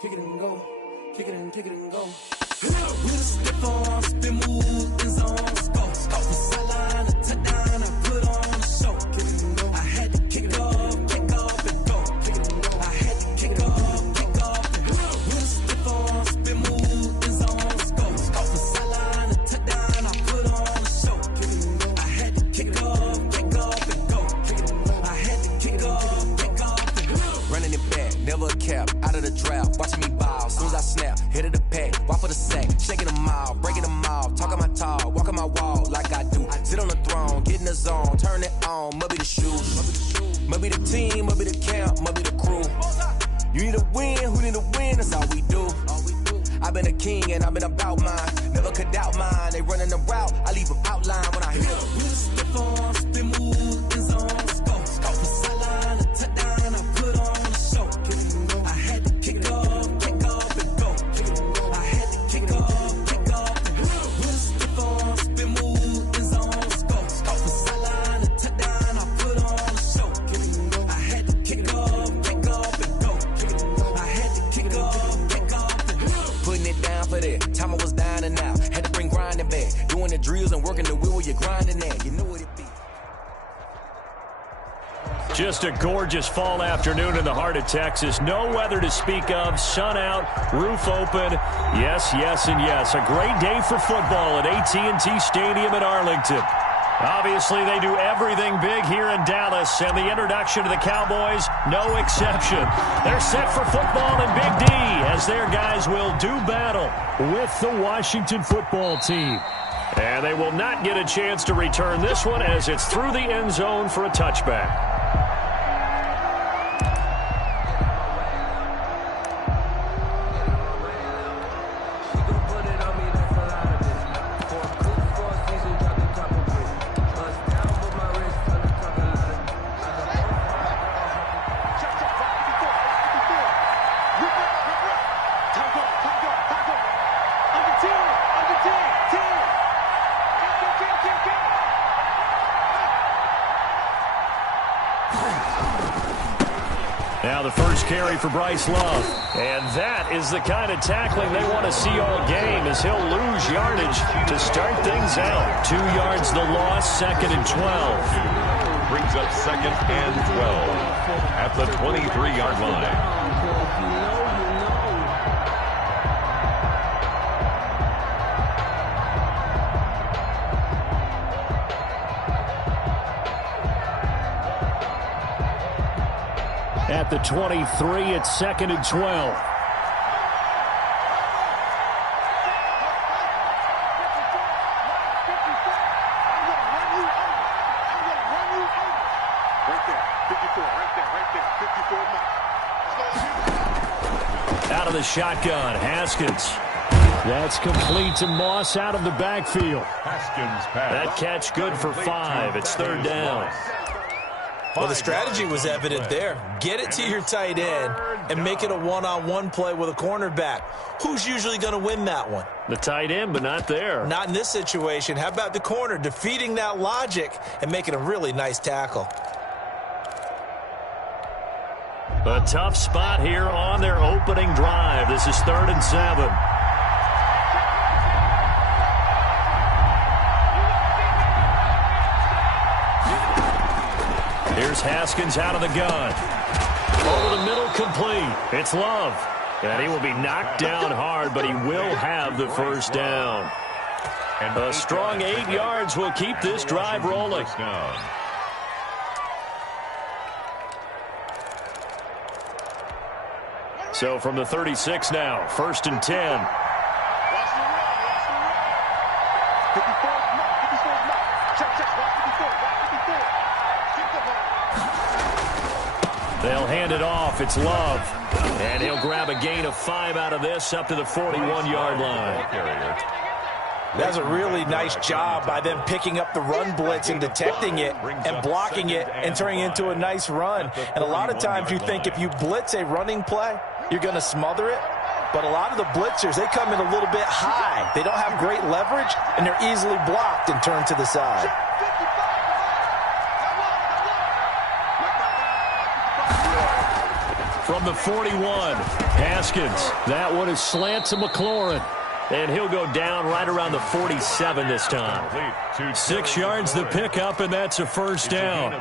kick it and go, kick it and go. With a stiff arm, spin move, in zones, go. From sideline to touchdown, I put on a show. Kick it and go. I had to kick off and go. Kick it and go. I had to kick off and go. With a stiff arm, spin move, in zones, go. From sideline to touchdown, I put on a show. Kick it and go. I had to kick off and go. Kick it and go. I had to kick off and go. Running it back, never a cap, out of the draft, watching me ball. Soon as I snap, hit of the pack, walk for the sack, shaking them out, breaking them off, talking my talk, walking my wall like I do. Sit on the throne, get in the zone, turn it on, must be the shoes, must be the team, must be the camp, must be the crew. You need a win, who need a win, that's all we do. I've been a king and I've been about mine, never could doubt mine. They running the route, I leave them outline when I hit them. With a stiff arm, spin move, in zones, go. From sideline to touchdown, I put on a show. I had to kick off and go. I had to kick off and go. With a stiff arm, spin move, in zones, go. From sideline to touchdown, I put on a show. I had to kick off and go. I had to kick off and go. Putting it down for that. Time I was down and out. Had to bring grinding back. Doing the drills and working the wheel where you're grinding at. You know what it be. Just a gorgeous fall afternoon in the heart of Texas. No weather to speak of. Sun out, roof open. Yes, yes, and yes. A great day for football at AT&T Stadium in Arlington. Obviously, they do everything big here in Dallas, and the introduction to the Cowboys, no exception. They're set for football in Big D as their guys will do battle with the Washington football team. And they will not get a chance to return this one as it's through the end zone for a touchback. Now the first carry for Bryce Love. And that is the kind of tackling they want to see all game as he'll lose yardage to start things out. 2 yards the loss, 2nd and 12. Brings up 2nd and 12 at the 23-yard line. At the 23, it's 2nd and 12. Out of the shotgun, Haskins. That's complete to Moss out of the backfield. Haskins pass. That catch good for 5. It's 3rd down. Well, the strategy was evident there. Get it to your tight end and make it a one-on-one play with a cornerback. Who's usually going to win that one? The tight end, but not there. Not in this situation. How about the corner defeating that logic and making a really nice tackle? A tough spot here on their opening drive. This is 3rd and 7. Here's Haskins out of the gun. Over the middle, complete. It's Love. And he will be knocked down hard, but he will have the first down. And a strong 8 yards will keep this drive rolling. So from the 36 now, 1st and 10. They'll hand it off. It's Love. And he'll grab a gain of 5 out of this up to the 41-yard line. That's a really nice job by them picking up the run blitz and detecting it and blocking it and turning it into a nice run. And a lot of times you think if you blitz a running play, you're going to smother it. But a lot of the blitzers, they come in a little bit high. They don't have great leverage, and they're easily blocked and turned to the side. from the 41. Haskins, that one is slant to McLaurin. And he'll go down right around the 47 this time. 6 yards the pickup, and that's a first down.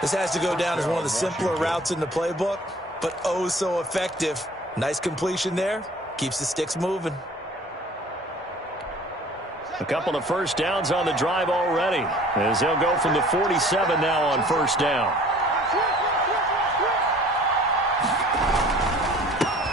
This has to go down as one of the simpler routes in the playbook, but oh so effective. Nice completion there. Keeps the sticks moving. A couple of first downs on the drive already, as they'll go from the 47 now on first down.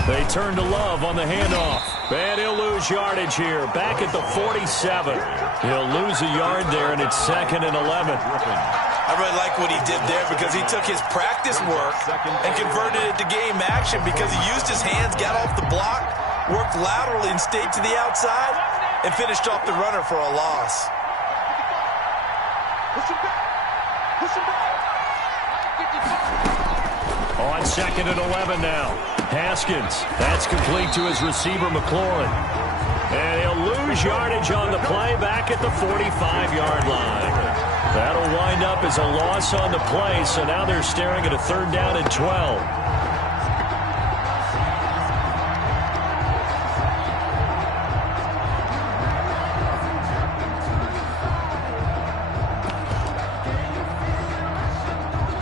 They turn to Love on the handoff. And he'll lose yardage here. Back at the 47. He'll lose a yard there, and it's 2nd and 11. I really like what he did there because he took his practice work and converted it to game action because he used his hands, got off the block, worked laterally and stayed to the outside, and finished off the runner for a loss. On 2nd and 11 now. Haskins, that's complete to his receiver, McLaurin. And he'll lose yardage on the play back at the 45-yard line. That'll wind up as a loss on the play, so now they're staring at a 3rd down and 12.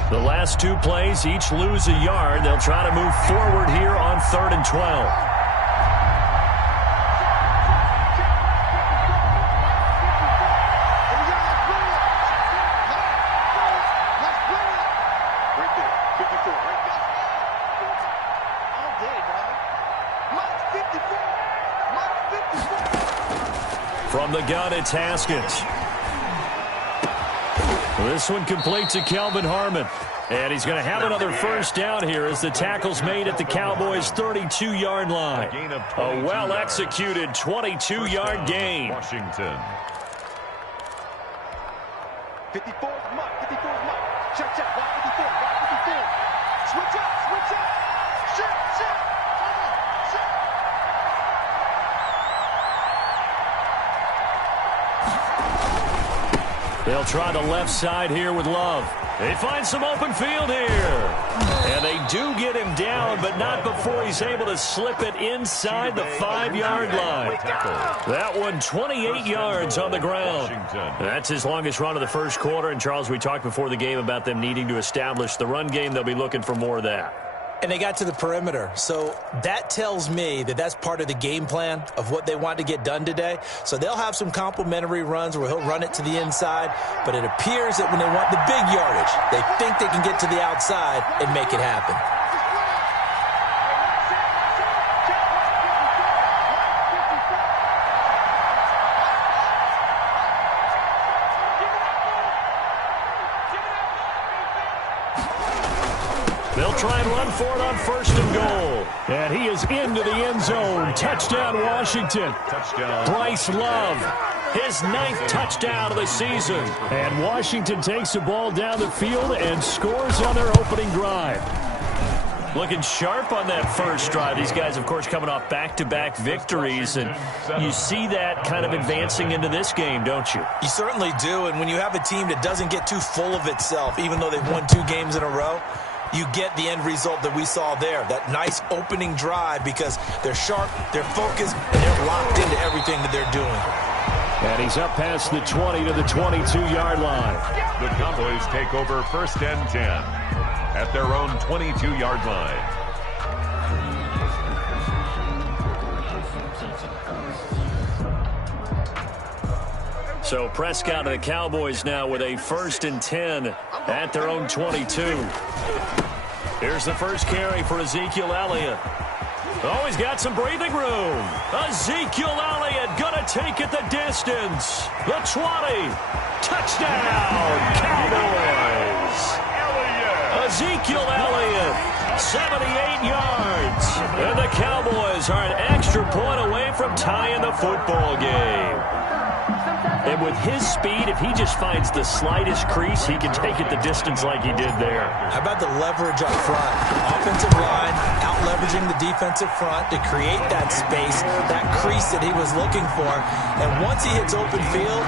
The last 2 plays, each lose a yard. They'll try to move forward here on 3rd and 12. From the gun, it's Haskins. This one complete to Kelvin Harmon. And he's going to have another first down here as the tackle's made at the Cowboys' 32-yard line. A well-executed 22-yard gain. Washington. 54, Mike. 54, Mike. Check, check. 54, 54. Switch up, switch up. Shit, shit. They'll try the left side here with Love. They find some open field here. And they do get him down, but not before he's able to slip it inside the 5-yard line. That one 28 yards on the ground. That's his longest run of the first quarter. And, Charles, we talked before the game about them needing to establish the run game. They'll be looking for more of that. And they got to the perimeter. So that tells me that that's part of the game plan of what they want to get done today. So they'll have some complementary runs where he'll run it to the inside. But it appears that when they want the big yardage, they think they can get to the outside and make it happen. They'll try and run for it on 1st and goal. And he is into the end zone. Touchdown, Washington. Touchdown. Bryce Love, his 9th touchdown of the season. And Washington takes the ball down the field and scores on their opening drive. Looking sharp on that first drive. These guys, of course, coming off back-to-back victories. And you see that kind of advancing into this game, don't you? You certainly do. And when you have a team that doesn't get too full of itself, even though they've won 2 games in a row, you get the end result that we saw there, that nice opening drive, because they're sharp, they're focused, and they're locked into everything that they're doing. And he's up past the 20 to the 22-yard line. The Cowboys take over 1st and 10 at their own 22-yard line. So Prescott and the Cowboys now with a 1st and 10 at their own 22. Here's the first carry for Ezekiel Elliott. Oh, he's got some breathing room. Ezekiel Elliott gonna take it the distance. The 20. Touchdown, Cowboys. Ezekiel Elliott, 78 yards. And the Cowboys are an extra point away from tying the football game. And with his speed, if he just finds the slightest crease, he can take it the distance like he did there. How about the leverage up front? Offensive line out-leveraging the defensive front to create that space, that crease that he was looking for. And once he hits open field,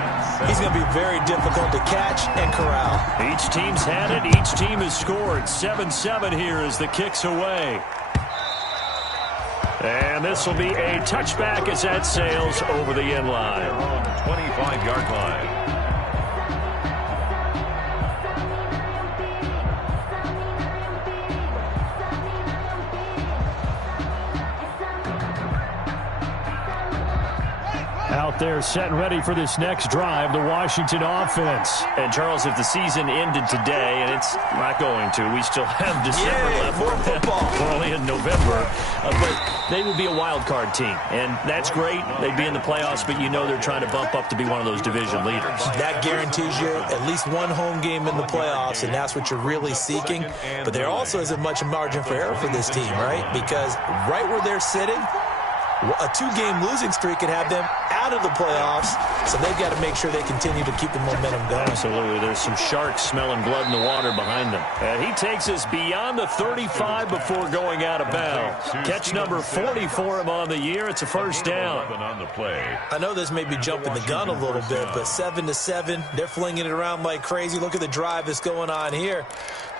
he's going to be very difficult to catch and corral. Each team's had it. Each team has scored. 7-7 here as the kick's away. And this will be a touchback as that sails over the end line. 25-yard line. Out there set and ready for this next drive, the Washington offense. And, Charles, if the season ended today, and it's not going to, we still have December left. More football. We're only in November. But they would be a wild card team, and that's great. They'd be in the playoffs, but you know they're trying to bump up to be one of those division leaders. That guarantees you at least one home game in the playoffs, and that's what you're really seeking. But there also isn't much margin for error for this team, right? Because right where they're sitting, a two-game losing streak could have them out of the playoffs, so they've got to make sure they continue to keep the momentum going. Absolutely. There's some sharks smelling blood in the water behind them. And he takes us beyond the 35 before going out of bounds. Catch number 40 for him on the year. It's a first down. I know this may be jumping the gun a little bit, but 7-7, they're flinging it around like crazy. Look at the drive that's going on here.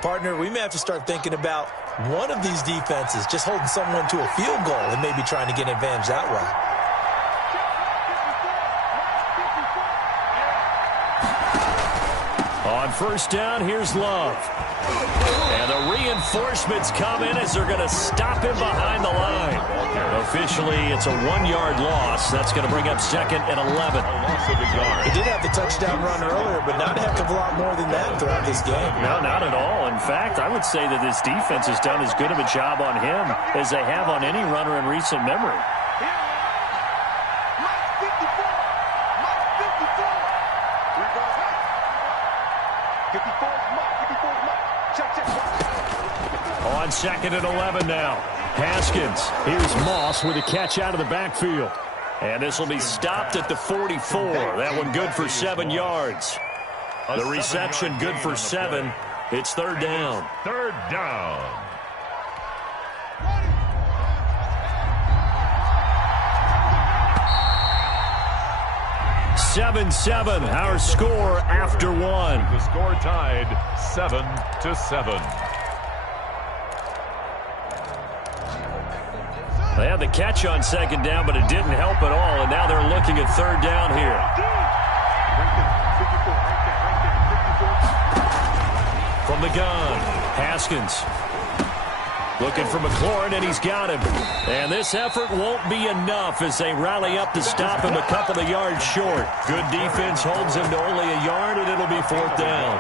Partner, we may have to start thinking about one of these defenses just holding someone to a field goal and maybe trying to get an advantage that way. On first down, here's Love. And the reinforcements come in as they're going to stop him behind the line. Officially, it's a 1-yard loss. That's going to bring up second and 11. He did have the touchdown run earlier, but not a heck of a lot more than that throughout this game. No, not at all. In fact, I would say that this defense has done as good of a job on him as they have on any runner in recent memory. On second and 11 now. Haskins. Here's Moss with a catch out of the backfield. And this will be stopped at the 44. That one good for 7 yards. The reception good for 7. It's third down. Third down. (7-7) our score after one. The score tied 7-7. They had the catch on second down, but it didn't help at all, and now they're looking at third down here. From the gun, Haskins. Looking for McLaurin, and he's got him. And this effort won't be enough as they rally up to stop him a couple of yards short. Good defense holds him to only a yard, and it'll be fourth down.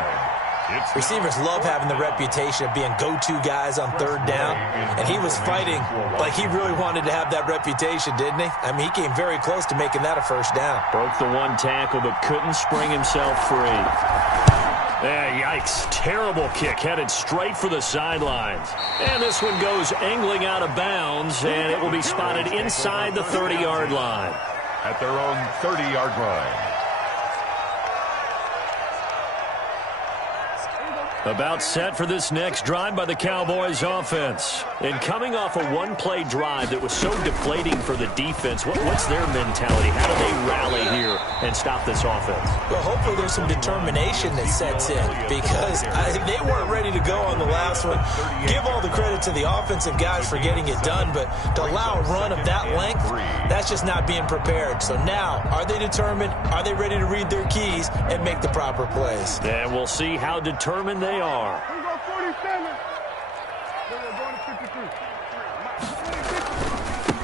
Receivers love having the reputation of being go-to guys on third down, and he was fighting like he really wanted to have that reputation, didn't he? I mean, he came very close to making that a first down. Broke the one tackle, but couldn't spring himself free. Yikes. Terrible kick headed straight for the sidelines. And this one goes angling out of bounds, and it will be spotted inside the 30-yard line. At their own 30-yard line. About set for this next drive by the Cowboys offense. And coming off a one-play drive that was so deflating for the defense, what's their mentality? How do they rally here and stop this offense? Well, hopefully there's some determination that sets in because they weren't ready to go on the last one. Give all the credit to the offensive guys for getting it done, but to allow a run of that length, that's just not being prepared. So now, are they determined? Are they ready to read their keys and make the proper plays? And we'll see how determined they are.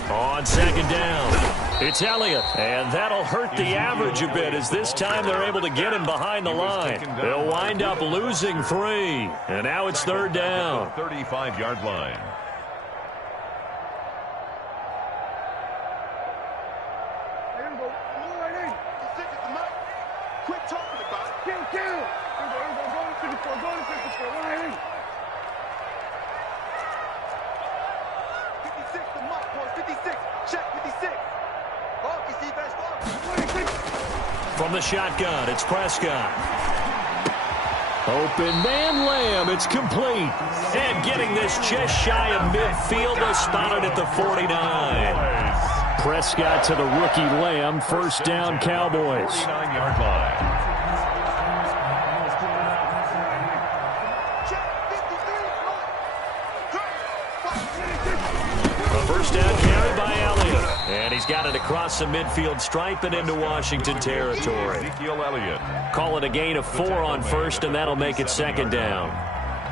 On second down, it's Elliott, and that'll hurt the average a bit as this time they're able to get him behind the line. They'll wind up losing 3, and now it's third down. 35-yard line. From the shotgun, it's Prescott. Open man Lamb, it's complete. And getting this just shy of midfield, they spotted at the 49. Prescott to the rookie Lamb. First down, Cowboys. 39-yard line. A first down carry by Elliott. And he's got it across the midfield stripe and into Washington territory. Ezekiel Elliott. Call it a gain of 4 on first, and that'll make it second down.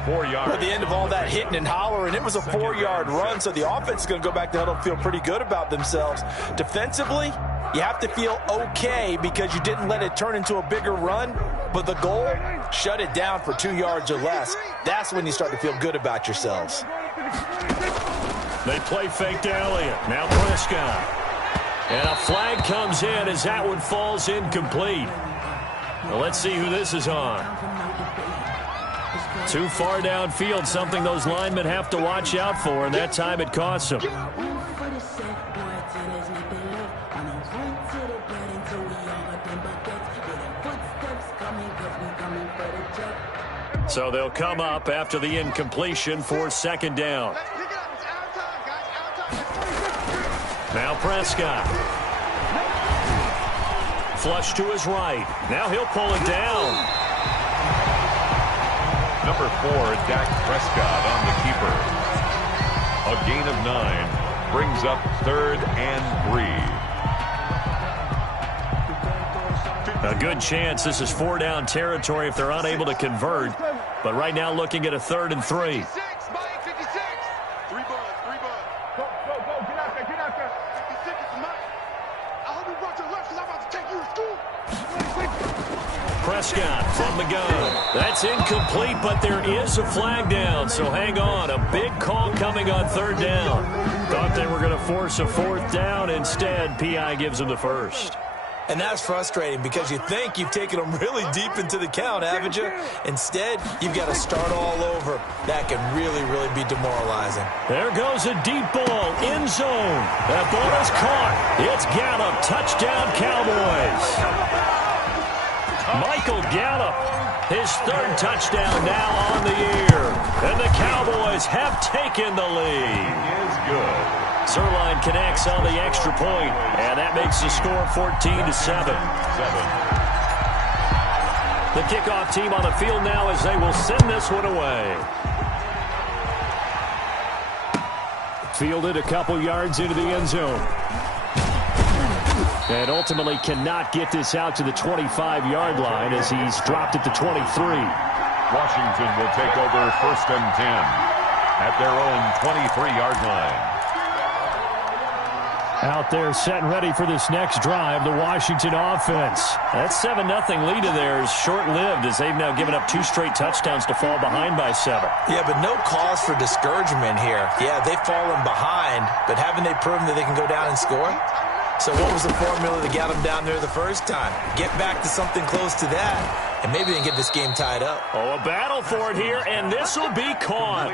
4 yards. At the end of all that hitting and hollering, it was a 4-yard run, so the offense is going to go back to huddle and feel pretty good about themselves. Defensively, you have to feel okay because you didn't let it turn into a bigger run, but the goal, shut it down for 2 yards or less. That's when you start to feel good about yourselves. They play fake to Elliott. Now Prescott. And a flag comes in as that one falls incomplete. Well, let's see who this is on. Too far downfield, something those linemen have to watch out for, and that time it costs them. So they'll come up after the incompletion for second down. Now Prescott. Flush to his right. Now he'll pull it down. Number 4, Dak Prescott on the keeper. A gain of 9 brings up 3rd and 3. A good chance this is 4-down territory if they're unable to convert. But right now looking at a 3rd and 3. Prescott from the gun. That's incomplete, but there is a flag down, so hang on. A big call coming on 3rd down. Thought they were going to force a 4th down. Instead, P.I. gives them the first. And that's frustrating because you think you've taken them really deep into the count, haven't you? Instead, you've got to start all over. That can really, really be demoralizing. There goes a deep ball, end zone. That ball is caught. It's Gallup, touchdown Cowboys. Michael Gallup, his 3rd touchdown now on the year. And the Cowboys have taken the lead. He is good. Zerline connects on the extra point, and that makes the score 14-7. The kickoff team on the field now as they will send this one away. Fielded a couple yards into the end zone. And ultimately cannot get this out to the 25-yard line as he's dropped it to 23. Washington will take over 1st and 10 at their own 23-yard line. Out there set and ready for this next drive, the Washington offense. That 7-0 lead of theirs short-lived as they've now given up 2 straight touchdowns to fall behind by 7. Yeah, but no cause for discouragement here. Yeah, they've fallen behind, but haven't they proven that they can go down and score? So what was the formula that got them down there the first time? Get back to something close to that, and maybe they can get this game tied up. Oh, a battle for it here, and this will be caught.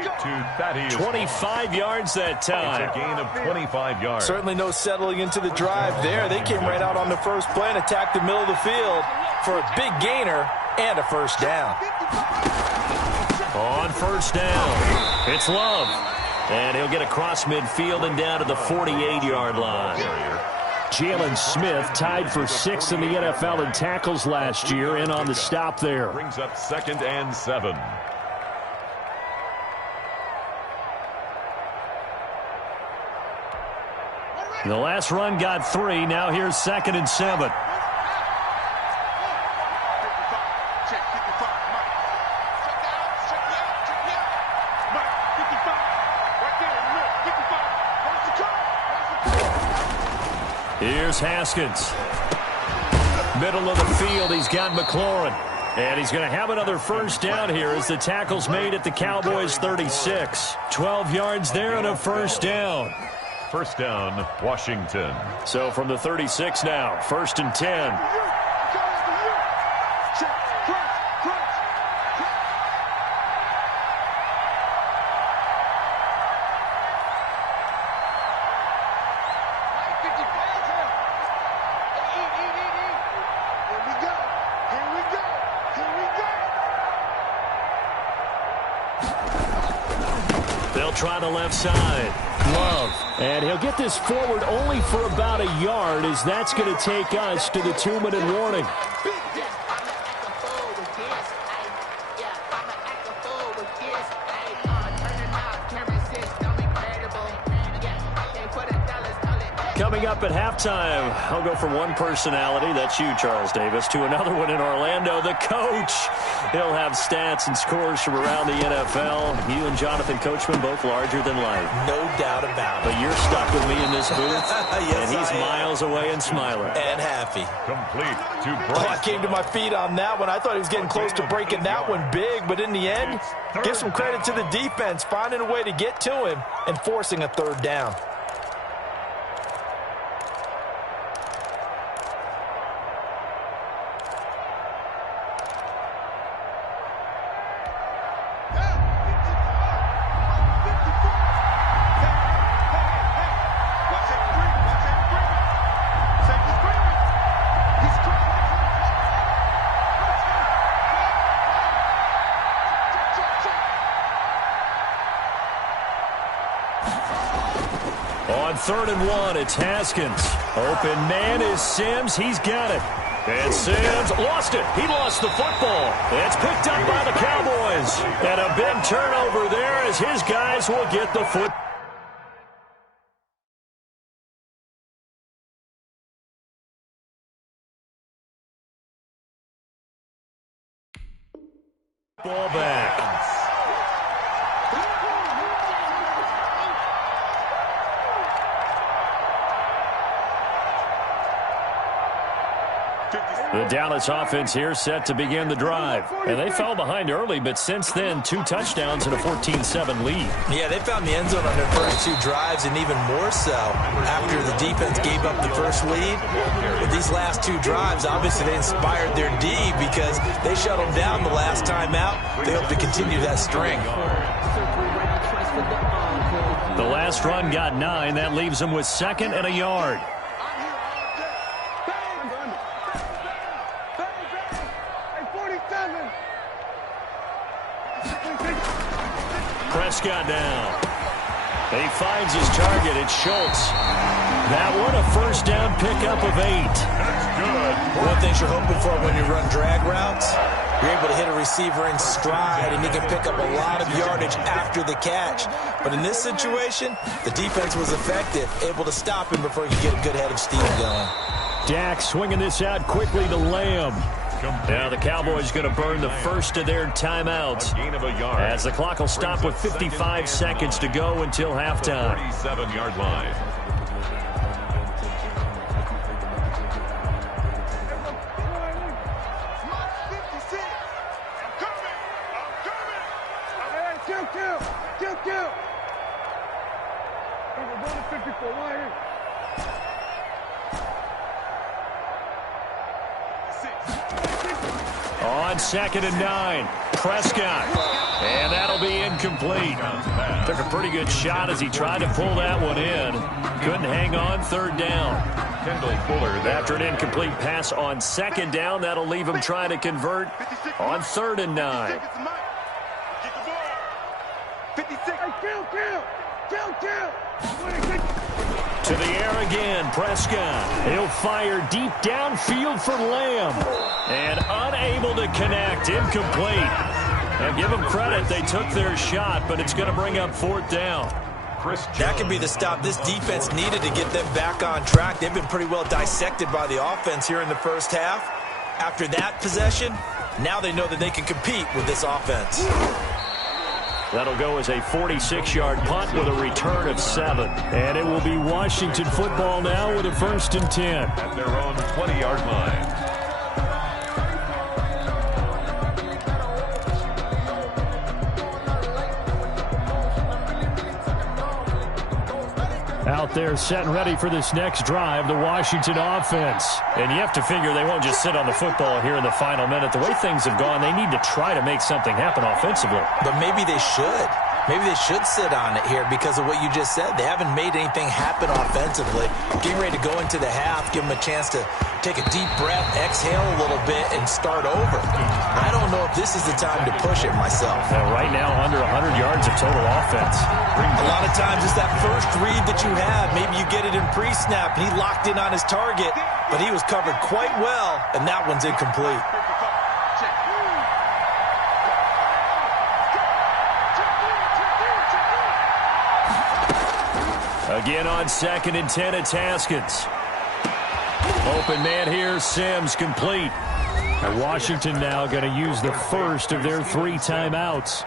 25 yards that time. It's a gain of 25 yards. Certainly no settling into the drive there. They came right out on the first play and attacked the middle of the field for a big gainer and a first down. On first down, it's Love. And he'll get across midfield and down to the 48-yard line. Jalen Smith tied for 6th in the NFL in tackles last year, in on the stop there. Brings up 2nd and 7. The last run got 3. Now here's 2nd and 7. Here's Haskins. Middle of the field, he's got McLaurin. And he's going to have another first down here as the tackle's made at the Cowboys 36. 12 yards there and a first down. First down, Washington. So from the 36 now, 1st and 10. They'll try the left side. Love And he'll get this forward only for about a yard, as that's going to take us to the 2-minute warning. Coming up at halftime, I'll go from one personality, that's you, Charles Davis, to another one in Orlando, the coach. He'll have stats and scores from around the NFL. You and Jonathan Coachman both larger than life. No doubt about it. But you're stuck with me in this booth, Yes, and he's miles away and smiling. And happy. Complete to Oh, I Bryce. came to my feet on that one. I thought he was getting close to breaking that one big, but in the end, give some credit to the defense, finding a way to get to him and forcing a third down. On 3rd and 1, it's Haskins. Open man is Sims. He's got it. And Sims lost it. He lost the football. It's picked up by the Cowboys. And a big turnover there as his guys will get the football back. The Dallas offense here set to begin the drive. And they fell behind early, but since then, 2 touchdowns and a 14-7 lead. Yeah, they found the end zone on their first 2 drives, and even more so after the defense gave up the first lead. With these last 2 drives, obviously they inspired their D because they shut them down the last time out. They hope to continue that string. The last run got 9. That leaves them with 2nd and a yard. Prescott down. He finds his target. It's Schultz. That one a first down pickup of 8. That's good. One of the things you're hoping for when you run drag routes, you're able to hit a receiver in stride, and he can pick up a lot of yardage after the catch. But in this situation, the defense was effective, able to stop him before he could get a good head of steam going. Dak swinging this out quickly to Lamb. Now the Cowboys going to burn the first of their timeouts Gain of a yard. as the clock will stop with 55 seconds to go until halftime. 37-yard line. On 2nd and 9, Prescott. And that'll be incomplete. Took a pretty good shot as he tried to pull that one in. Couldn't hang on 3rd down. Kendall Fuller there. After an incomplete pass on 2nd down, that'll leave him trying to convert on 3rd and 9. To the air again, Prescott. He'll fire deep downfield for Lamb. And unable to connect, incomplete. Now give them credit, they took their shot, but it's going to bring up 4th down. That could be the stop this defense needed to get them back on track. They've been pretty well dissected by the offense here in the first half. After that possession, now they know that they can compete with this offense. That'll go as a 46-yard punt with a return of 7. And it will be Washington football now with a 1st and 10. At their own 20-yard line. Out there set and ready for this next drive, the Washington offense. And you have to figure they won't just sit on the football here in the final minute. The way things have gone, they need to try to make something happen offensively. But maybe they should. maybe they should sit on it here because of what you just said. They haven't made anything happen offensively. Getting ready to go into the half, give them a chance to take a deep breath, exhale a little bit, and start over. I don't know if this is the time to push it myself. Right now, under 100 yards of total offense. A lot of times it's that first read that you have. Maybe you get it in pre-snap, and he locked in on his target, but he was covered quite well, and that one's incomplete. Again on 2nd and 10, it's Haskins. Open man here, Sims, complete. And Washington now going to use the first of their 3 timeouts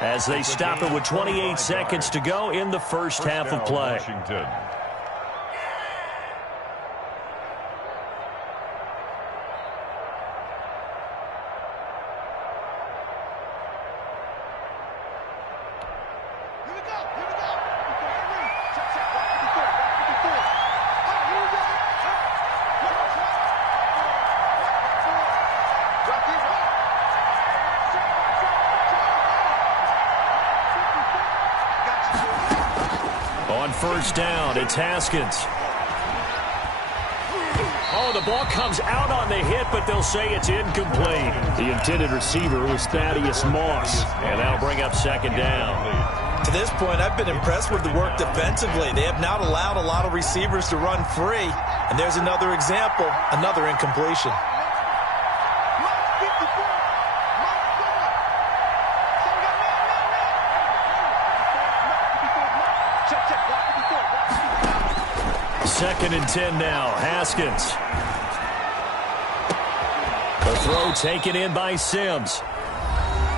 as they stop it with 28 seconds to go in the first half of play. Washington. First down, it's Haskins. Oh, the ball comes out on the hit, but they'll say it's incomplete. The intended receiver was Thaddeus Moss, and that'll bring up 2nd down. To this point, I've been impressed with the work defensively. They have not allowed a lot of receivers to run free, and there's another example, another incompletion. Second and 10 now. Haskins. The throw taken in by Sims.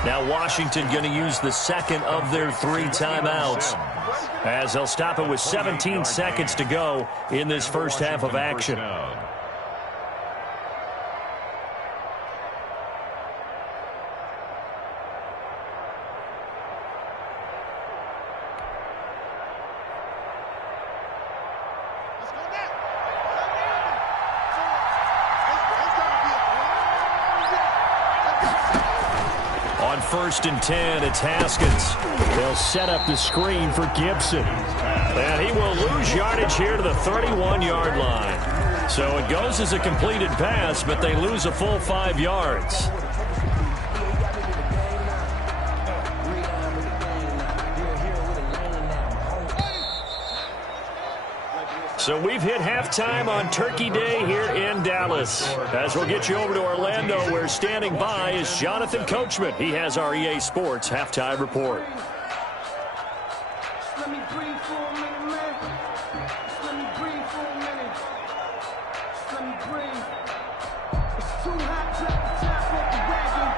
Now Washington going to use the second of their 3 timeouts as they'll stop it with 17 seconds to go in this first half of action. First and 10, it's Haskins. They'll set up the screen for Gibson. And he will lose yardage here to the 31-yard line. So it goes as a completed pass, but they lose a full 5 yards. So we've hit halftime on Turkey Day here in Dallas. As we'll get you over to Orlando, where standing by is Jonathan Coachman. He has our EA Sports halftime report. Let me breathe for a minute, man. Let me breathe for a minute. Let me breathe. It's too hot to top off the wagon.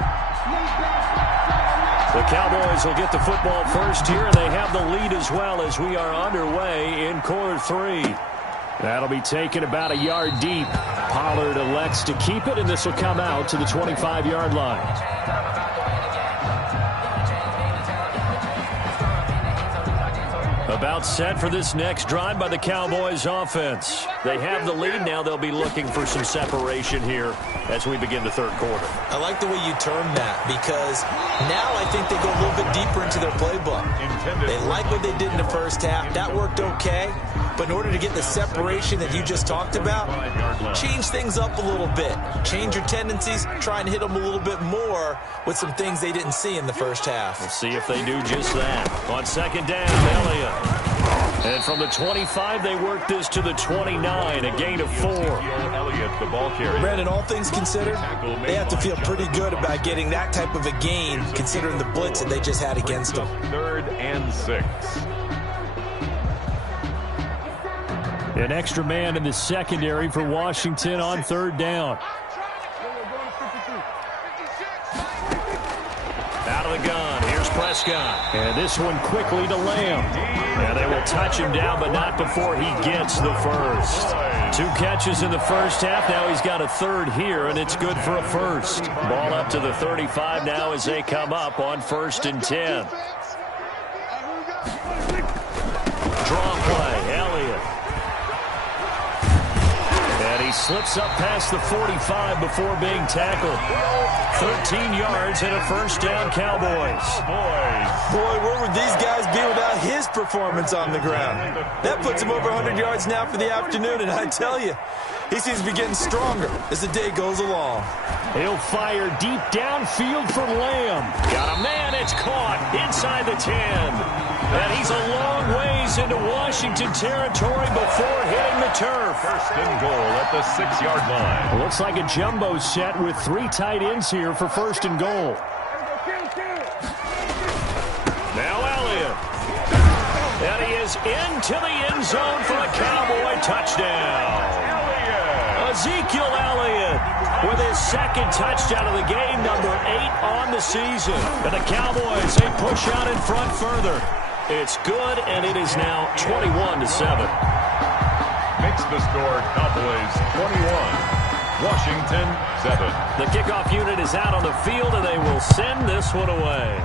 Lay back. The Cowboys will get the football first here, and they have the lead as well as we are underway in quarter 3. That'll be taken about a yard deep. Pollard elects to keep it, and this will come out to the 25-yard line. About set for this next drive by the Cowboys offense. They have the lead now. They'll be looking for some separation here as we begin the third quarter. I like the way you term that because now I think they go a little bit deeper into their playbook. They like what they did in the first half. That worked okay. But in order to get the separation that you just talked about, change things up a little bit. Change your tendencies. Try and hit them a little bit more with some things they didn't see in the first half. We'll see if they do just that. On second down, Elliott. And from the 25, they work this to the 29, a gain of 4. Elliott, the ball carrier. Brandon, all things considered, they have to feel pretty good about getting that type of a gain, considering the blitz that they just had against them. 3rd and 6. An extra man in the secondary for Washington on third down. Out of the gun. Here's Prescott. And this one quickly to Lamb. And they will touch him down, but not before he gets the first. 2 catches in the first half. Now he's got a third here, and it's good for a first. Ball up to the 35 now as they come up on 1st and 10. Draw play. Elliott. And he slips up past the 45 before being tackled. 13 yards and a first down, Cowboys. Boy, where would these guys be without his performance on the ground? That puts him over 100 yards now for the afternoon, and I tell you, he seems to be getting stronger as the day goes along. He'll fire deep downfield for Lamb. Got a man, it's caught inside the 10. And he's a long ways into Washington territory before hitting the turf. First and goal at the 6-yard line. Looks like a jumbo set with 3 tight ends here for first and goal. Now Elliott. And he is into the end zone for a Cowboy touchdown. Ezekiel Elliott with his second touchdown of the game, number 8 on the season. And the Cowboys, they push out in front further. It's good, and it is now 21-7. Makes the score Cowboys 21, Washington 7. The kickoff unit is out on the field, and they will send this one away.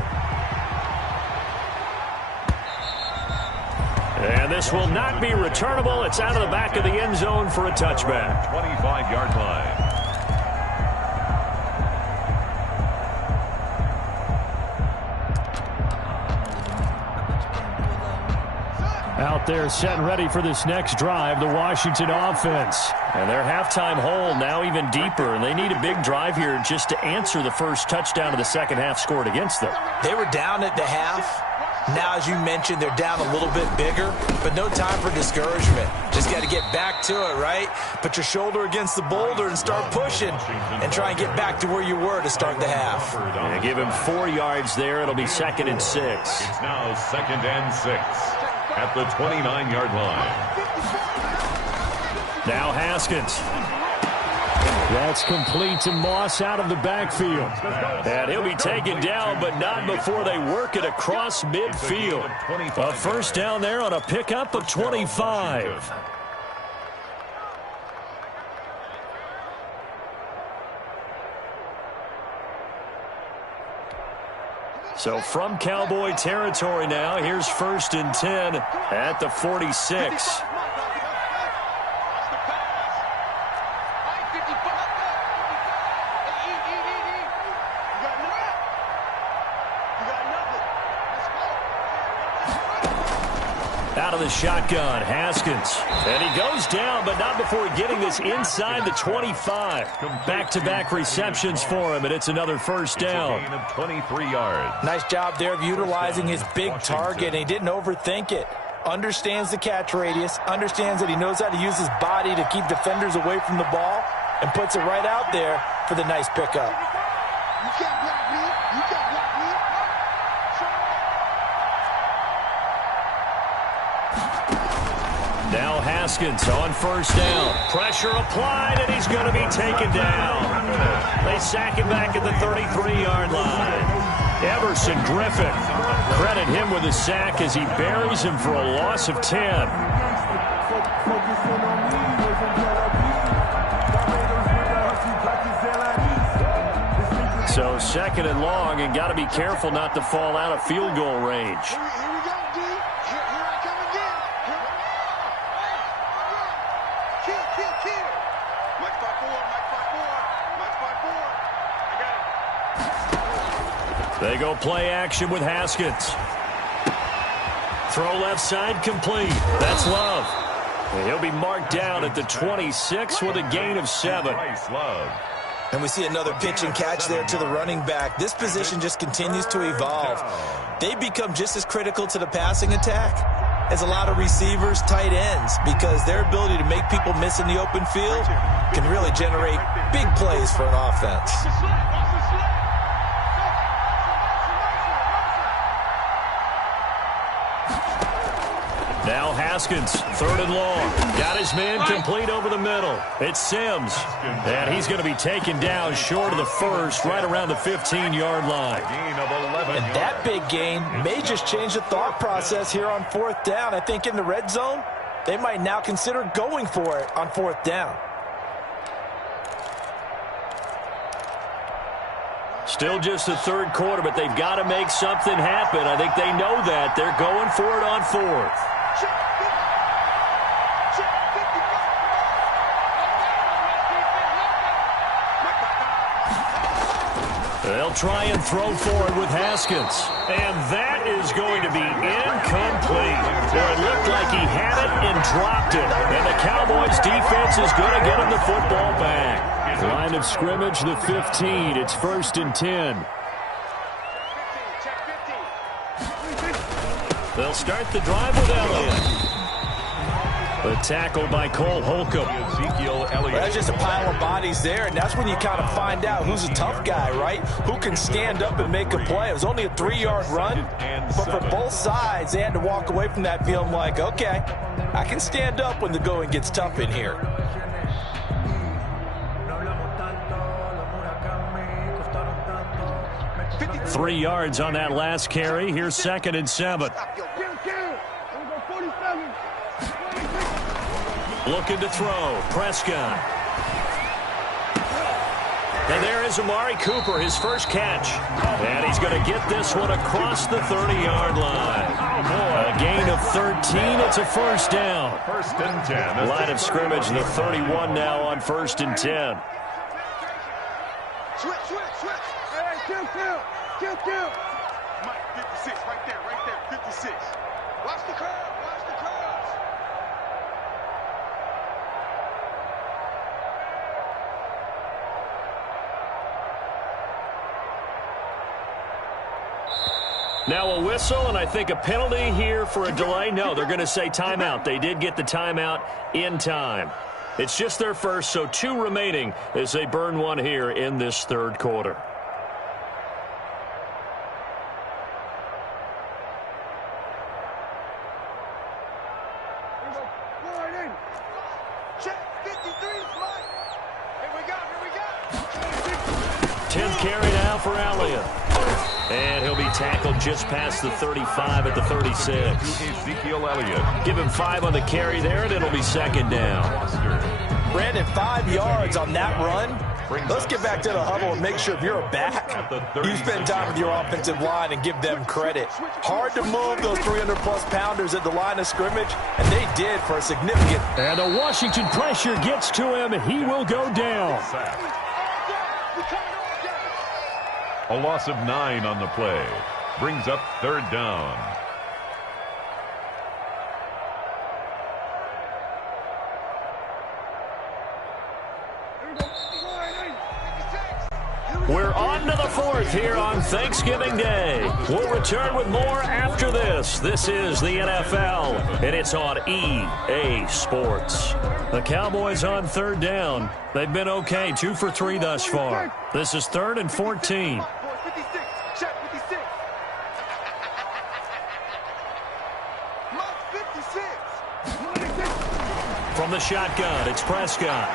And this will not be returnable. It's out of the back of the end zone for a touchback. 25-yard line. Out there set and ready for this next drive, the Washington offense. And their halftime hole now even deeper, and they need a big drive here just to answer the first touchdown of the second half scored against them. They were down at the half. Now, as you mentioned, they're down a little bit bigger, but no time for discouragement. Just got to get back to it, right? Put your shoulder against the boulder and start pushing and try and get back to where you were to start the half. Yeah, give him 4 yards there. It'll be 2nd and 6. It's now 2nd and 6 at the 29-yard line. Now Haskins. That's complete to Moss out of the backfield. And he'll be taken down, but not before they work it across midfield. A first down there on a pickup of 25. So from Cowboy territory now, here's 1st and 10 at the 46. Out of the shotgun, Haskins. And he goes down, but not before getting this inside the 25. Back-to-back receptions for him, and it's another first down. It's a gain of 23 yards. Nice job there of utilizing his big target, and he didn't overthink it. Understands the catch radius, understands that he knows how to use his body to keep defenders away from the ball, and puts it right out there for the nice pickup. You can't block me. You can't block me. Now Haskins on first down. Pressure applied, and he's going to be taken down. They sack him back at the 33-yard line. Everson Griffin. Credit him with a sack as he buries him for a loss of 10. So 2nd and long, and got to be careful not to fall out of field goal range. They go play action with Haskins. Throw left side complete. That's Love. And he'll be marked down at the 26 with a gain of 7. Nice Love. And we see another pitch and catch there to the running back. This position just continues to evolve. They become just as critical to the passing attack as a lot of receivers, tight ends, because their ability to make people miss in the open field can really generate big plays for an offense. Now Haskins, 3rd and long. Got his man complete over the middle. It's Sims. And he's going to be taken down short of the first, right around the 15-yard line. Gain of 11 And that big gain may just change the thought process here on 4th down. I think in the red zone, they might now consider going for it on 4th down. Still just the 3rd quarter, but they've got to make something happen. I think they know that. They're going for it on 4th. They'll try and throw for it with Haskins. And that is going to be incomplete. Well, it looked like he had it and dropped it. And the Cowboys defense is going to get him the football back. Line of scrimmage, the 15. It's 1st and 10. They'll start the drive with Elliott. The tackle by Cole Holcomb. Ezekiel Elliott. That's just a pile of bodies there, and that's when you kind of find out who's a tough guy, right? Who can stand up and make a play. It was only a 3-yard run, but for both sides, they had to walk away from that feeling like, okay, I can stand up when the going gets tough in here. Three yards on that last carry. Here's 2nd and 7. Looking to throw. Prescott. And there is Amari Cooper, his first catch. And he's going to get this one across the 30-yard line. A gain of 13. It's a 1st down. 1st and 10. Line of scrimmage, the 31 now on 1st and 10. Switch. Hey, kill. Mike, 56, right there, 56. Watch the curve. Now a whistle, and I think a penalty here for a delay. No, they're going to say timeout. They did get the timeout in time. It's just their first, so 2 remaining as they burn one here in this 3rd quarter. Check 53, Mike. Here we go. 10th carry now for Elliott. And he'll be tackled just past the 35 at the 36. Ezekiel Elliott. Give him 5 on the carry there, and it'll be 2nd down. Brandon, 5 yards on that run. Let's get back to the huddle and make sure if you're a back, you spend time with your offensive line and give them credit. Hard to move those 300-plus pounders at the line of scrimmage, and they did for a significant. And the Washington pressure gets to him, and he will go down. A loss of 9 on the play. Brings up 3rd down. We're on to the 4th here on Thanksgiving Day. We'll return with more after this. This is the NFL, and it's on EA Sports. The Cowboys on 3rd down. They've been okay, 2 for 3 thus far. This is 3rd and 14. 56. Check 56. Mike, 56. From the shotgun, it's Prescott.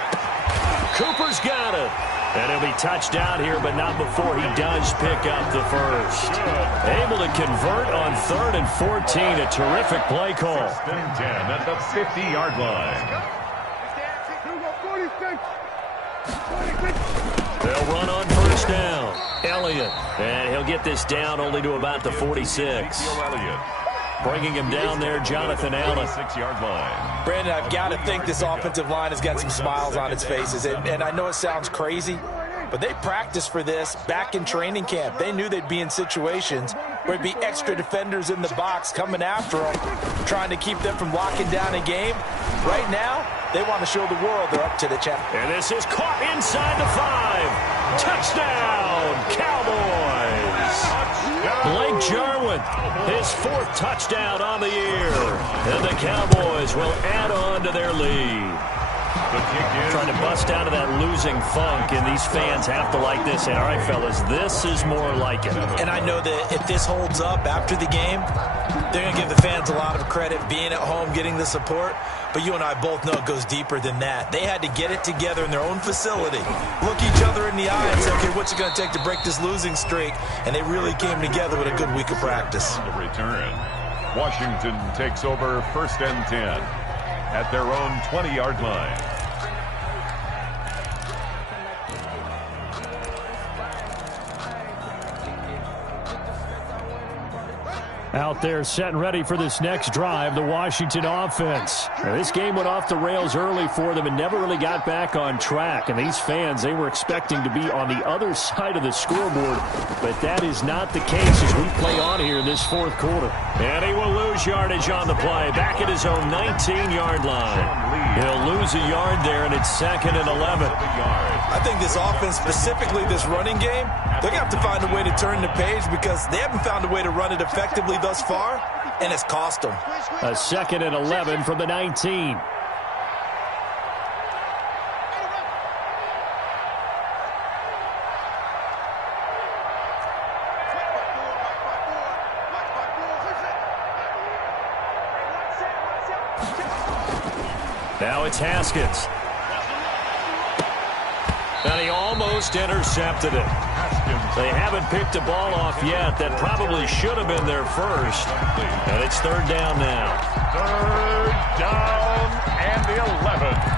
Cooper's got it. And he'll be touched down here, but not before he does pick up the first. Able to convert on 3rd and 14. A terrific play call. 1st and 10 at the 50-yard line. They'll run on 1st down. Elliott. And he'll get this down only to about the 46. Elliott. Bringing him down there, Jonathan Allen. 6-yard line. Brandon, I've got to think this offensive line has got some smiles on its faces. And I know it sounds crazy, but they practiced for this back in training camp. They knew they'd be in situations where there'd be extra defenders in the box coming after them, trying to keep them from locking down a game. Right now, they want to show the world they're up to the challenge. And this is caught inside the 5. Touchdown, Cowboys. Blake Jarwin, his 4th touchdown on the year. And the Cowboys will add on to their lead. Trying to bust out of that losing funk, and these fans have to like this. And all right, fellas, this is more like it. And I know that if this holds up after the game, they're going to give the fans a lot of credit, being at home, getting the support. But you and I both know it goes deeper than that. They had to get it together in their own facility, look each other in the eye and say, okay, what's it going to take to break this losing streak? And they really came together with a good week of practice. The return. Washington takes over 1st and 10 at their own 20-yard line. Out there set and ready for this next drive, the Washington offense. Now, this game went off the rails early for them and never really got back on track. And these fans, they were expecting to be on the other side of the scoreboard, but that is not the case as we play on here in this fourth quarter. And he will lose yardage on the play, back at his own 19-yard line. He'll lose a yard there, and it's 2nd and 11. I think this offense, specifically this running game, they're going to have to find a way to turn the page because they haven't found a way to run it effectively thus far, and it's cost them. A 2nd and 11 from the 19. Now it's Haskins. And he almost intercepted it. They haven't picked a ball off yet. That probably should have been their first. And it's 3rd down now. 3rd down and the 11.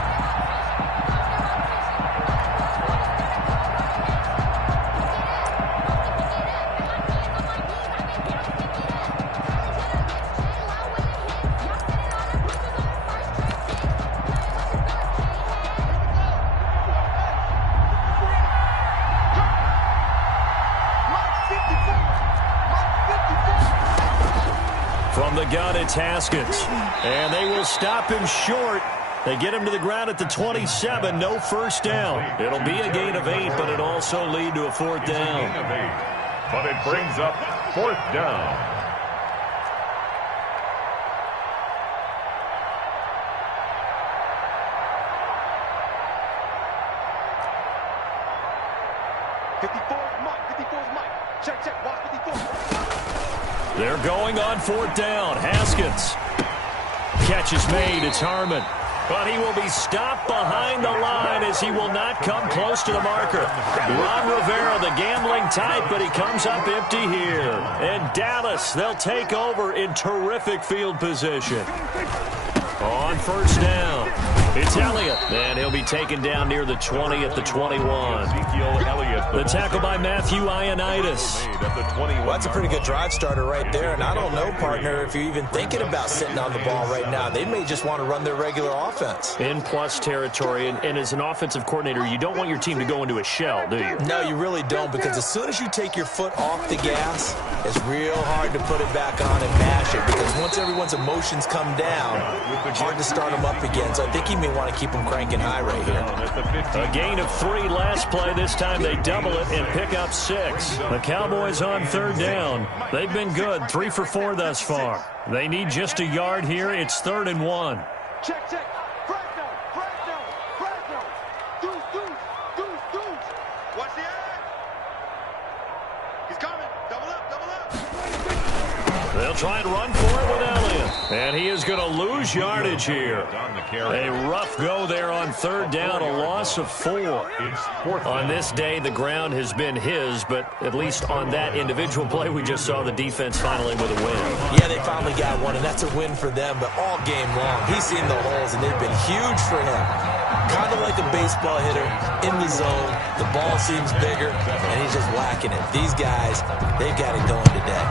From the gun, it's Haskins. And they will stop him short. They get him to the ground at the 27. No first down. It'll be a gain of 8, but it'll also lead to a 4th down. But it brings up 4th down. They're going on 4th down. Haskins. Catch is made. It's Harmon. But he will be stopped behind the line as he will not come close to the marker. Ron Rivera, the gambling type, but he comes up empty here. And Dallas, they'll take over in terrific field position. On 1st down, it's Elliott. And he'll be taken down near the 20 at the 21. The tackle by Matthew Ioannidis. Well, that's a pretty good drive starter right there. And I don't know, partner, if you're even thinking about sitting on the ball right now. They may just want to run their regular offense. In plus territory. And as an offensive coordinator, you don't want your team to go into a shell, do you? No, you really don't, because as soon as you take your foot off the gas, it's real hard to put it back on and mash it, because once everyone's emotions come down, hard to start them up again. So I think he may want to keep them cranking high right here. A gain of 3 last play. This time they double it and pick up 6. The Cowboys on 3rd down. They've been good, 3 for 4 thus far. They need just a yard here. It's 3rd and 1. Check, check. Fragno. Deuce. Watch the eye. He's coming. Double up. They'll try and run for it with Elliott. And he is going to lose yardage here. A rough go there on 3rd down, a loss of 4. On this day, the ground has been his, but at least on that individual play, we just saw the defense finally with a win. Yeah, they finally got one, and that's a win for them, but all game long, he's seen the holes, and they've been huge for him. Kind of like a baseball hitter in the zone. The ball seems bigger, and he's just whacking it. These guys, they've got it going today.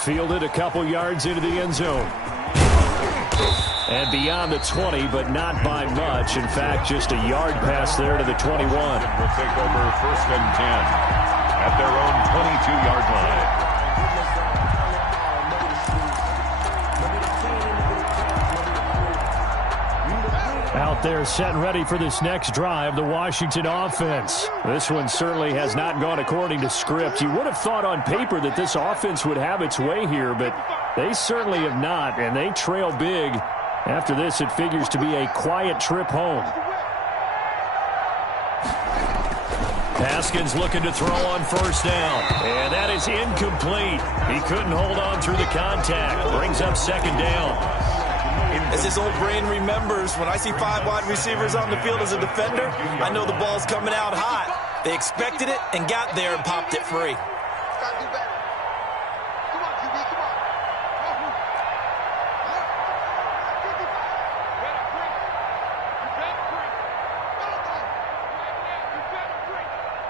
Fielded a couple yards into the end zone. And beyond the 20, but not by much. In fact, just a yard pass there to the 21. Will take over 1st and 10 at their own 22-yard line. Out there set and ready for this next drive, the Washington offense. This one certainly has not gone according to script. You would have thought on paper that this offense would have its way here, but they certainly have not, and they trail big. After this, it figures to be a quiet trip home. Haskins looking to throw on 1st down, and that is incomplete. He couldn't hold on through the contact. Brings up 2nd down. As his old brain remembers, when I see 5 wide receivers on the field as a defender, I know the ball's coming out hot. They expected it and got there and popped it free. Gotta do better. Come on, QB, come on.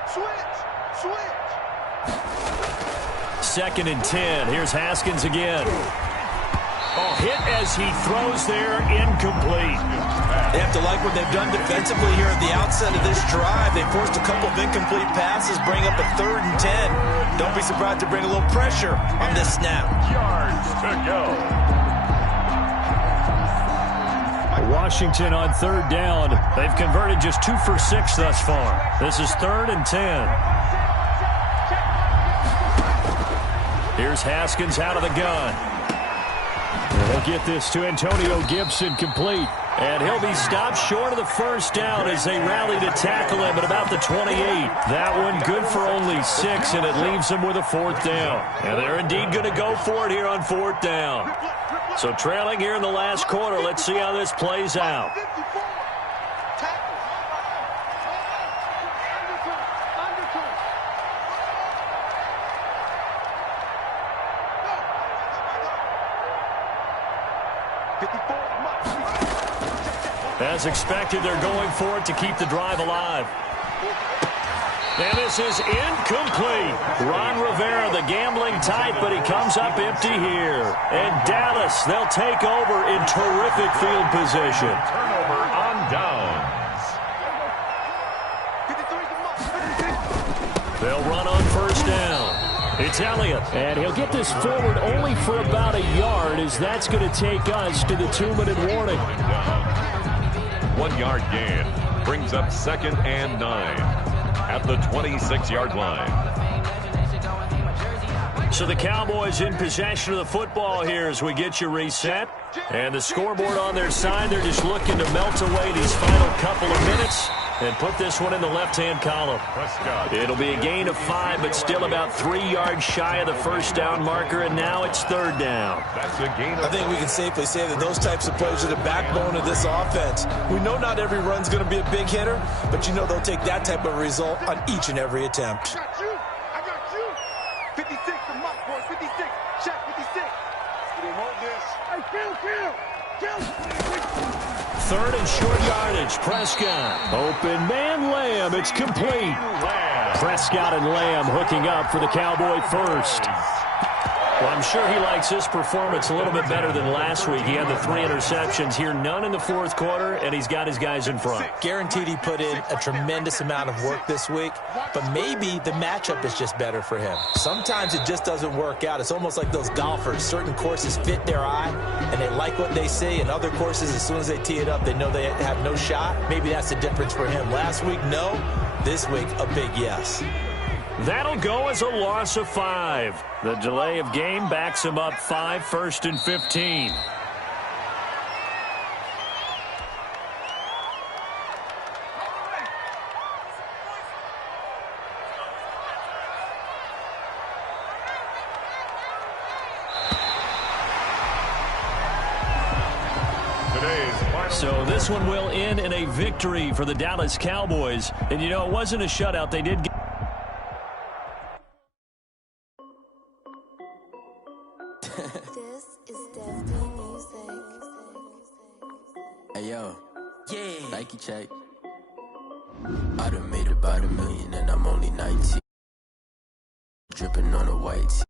Switch. 2nd and 10. Here's Haskins again. Oh, hit as he throws there, incomplete. They have to like what they've done defensively here at the outset of this drive. They forced a couple of incomplete passes, bring up a 3rd and 10. Don't be surprised to bring a little pressure on this snap. Yards to go. Washington on 3rd down. They've converted just 2 for 6 thus far. This is 3rd and 10. Here's Haskins out of the gun. They'll get this to Antonio Gibson complete. And he'll be stopped short of the 1st down as they rally to tackle him at about the 28. That one good for only 6, and it leaves them with a 4th down. And they're indeed going to go for it here on 4th down. So trailing here in the last quarter, let's see how this plays out. As expected, they're going for it to keep the drive alive. And this is incomplete. Ron Rivera, the gambling type, but he comes up empty here. And Dallas, they'll take over in terrific field position. Turnover on downs. They'll run on 1st down. It's Elliott, and he'll get this forward only for about a yard, as that's going to take us to the 2-minute warning. 1-yard gain brings up 2nd and 9 at the 26-yard line. So the Cowboys in possession of the football here as we get you reset. And the scoreboard on their side, they're just looking to melt away these final couple of minutes and put this one in the left-hand column. It'll be a gain of 5, but still about 3 yards shy of the 1st down marker, and now it's 3rd down. That's a gain of I think we can safely say that those types of plays are the backbone of this offense. We know not every run's going to be a big hitter, but you know they'll take that type of result on each and every attempt. I got you. I got you. 56 for Mike, boys. 56. Check 56. We want this. Hey, kill. 3rd and short yardage. Prescott. Open man, Lamb. It's complete. Prescott and Lamb hooking up for the Cowboy first. Well, I'm sure he likes this performance a little bit better than last week. He had the 3 interceptions here, none in the 4th quarter, and he's got his guys in front. Guaranteed he put in a tremendous amount of work this week, but maybe the matchup is just better for him. Sometimes it just doesn't work out. It's almost like those golfers. Certain courses fit their eye, and they like what they see, and other courses, as soon as they tee it up, they know they have no shot. Maybe that's the difference for him. Last week, no. This week, a big yes. That'll go as a loss of 5. The delay of game backs him up 5, 1st and 15. So this one will end in a victory for the Dallas Cowboys. And, you know, it wasn't a shutout. They did get... This is Destiny Music. Hey yo, yeah, Nike check. I done made about $1 million and I'm only 19. Dripping on a white tee.